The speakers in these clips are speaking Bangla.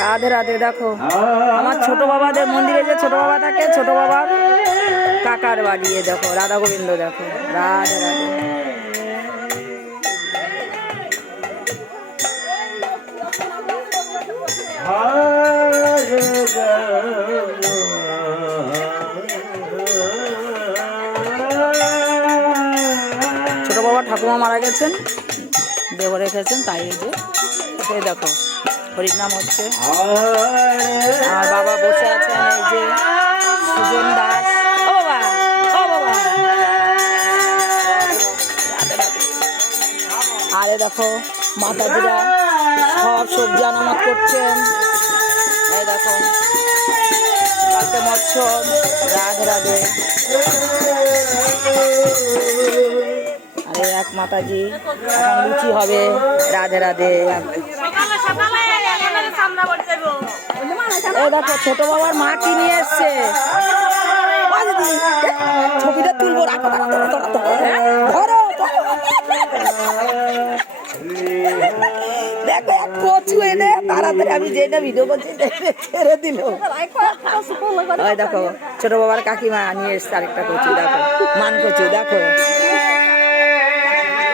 রাধে রাধে। দেখো আমার ছোট বাবাদের মন্দিরে যে ছোট বাবা থাকে, ছোট বাবার কাকার বাড়ি। দেখো রাধা গোবিন্দ। দেখো রাধে রাধে। ছোট বাবা ঠাকুমা মারা গেছেন, দেহ রেখেছেন, তাই এই যে দেখো হরিনাম হচ্ছে। আমার বাবা বসে আছেন, এই যে সুজন দাস। ও বাবা, ও বাবা, আরে দেখো মাতাজিরা সব সবজি আনামত করছেন। এই দেখো কালকে মৎসব। রাধে রাধে। আরে এক মাতাজি এখন লুচি হবে। রাধে রাধে। এই দেখো ছোট বাবার মা কি নিয়ে এসছে। ছবিটা তুলবো, রাখো ধরো। দেখো এক কচু এনে তাড়াতাড়ি আমি যেটা ভিডিও করছি ছেড়ে দিল। ওই দেখো ছোট বাবার কাকিমা নিয়ে এসছে আরেকটা কচু। দেখো মান কচু। দেখো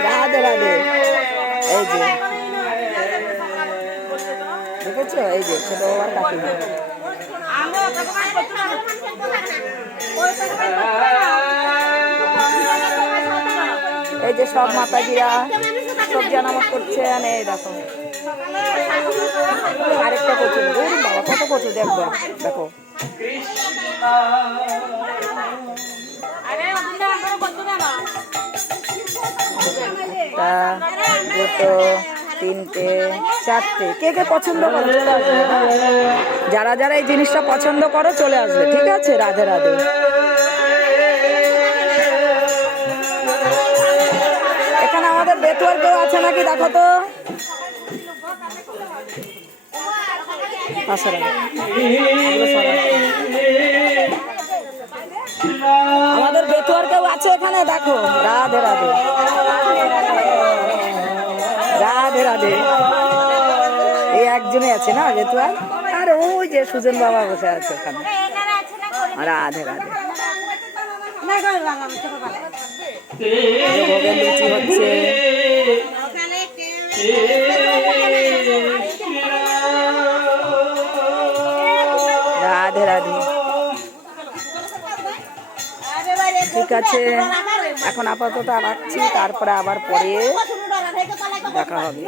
রাধে রাধে। এই যে দেখেছো, এই যে ছোট বাবার কাকিমা। এই যে সব মাতাজিরা সবজি আনামত করছেন। এই দেখো আরেকটা কচু। বাবা কত কচু দেখবো। দেখো একটা, দুটো, তিনটে, চারটে। কে কে পছন্দ করো চলে আসবে। যারা যারা এই জিনিসটা পছন্দ করো চলে আসবে, ঠিক আছে। রাধে রাধে। এখানে আমাদের বেতুয়ার কেউ আছে নাকি দেখো তো। আমাদের বেতুয়ার কেউ আছে এখানে দেখো। রাধে রাধে। রাধে রাধে। এই একজনই আছে না বেতুয়ার। আর ওই যে সুজন বাবা বসে আছে ওখানে। রাধে রাধে। ভোগের লুচি হচ্ছে। রাধে রাধে। ঠিক আছে, এখন আপাতত রাখছি, তারপরে আবার পরে দেখা হবে।